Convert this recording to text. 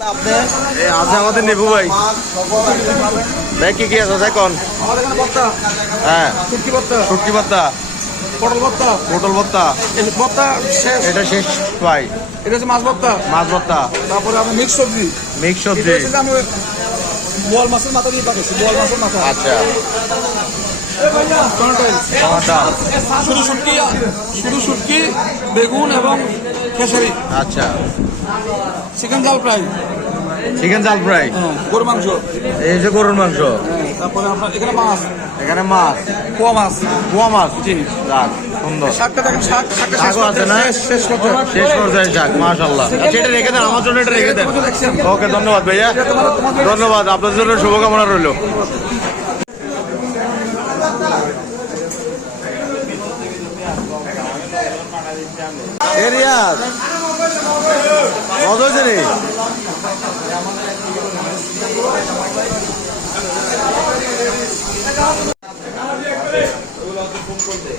আছে আমাদের নেবু ভাই ভাই কি আছে দেখুন আমাদের এখানে ভর্তা, হ্যাঁ শুটকি ভর্তা, শুটকি ভর্তা পটল ভর্তা, পটল ভর্তা এই ভর্তা শেষ। এটা শেষ ভাই এটা হচ্ছে মাছ ভর্তা, মাছ ভর্তা তারপরে আপনার মিক্স সবজি, মিক্স এটা সবজি হচ্ছে যে আমি বোয়াল মাছের মাথা দিয়ে পাঠাচ্ছি, বোয়াল মাছের মাথা, আচ্ছা টমেটো, আমার ডাল শুধু শুটকি, বেগুন এবং খেসারি, আচ্ছা চিকেন জাল ফ্রাই, চিকেন জাল ফ্রাই গরু মাংস, এই যে গরুর মাংস তারপরে আপনার এখানে মাছ, এখানে মাছ পোয়া মাছ, পোয়া মাছ জি, যাক সুন্দর শাকটা দেখেন, শাকটা শাকও আছে না? শেষ করতে শেষ পর্যায়ে যাক মাশাআল্লাহ আচ্ছা এটা রেখে দেন আমার জন্য এটা রেখে দেন ওকে ধন্যবাদ ভাইয়া ধন্যবাদ আপনাদের জন্য শুভকামনা রইল এরিয়াস মজা হয়েছে রে ফোন করবে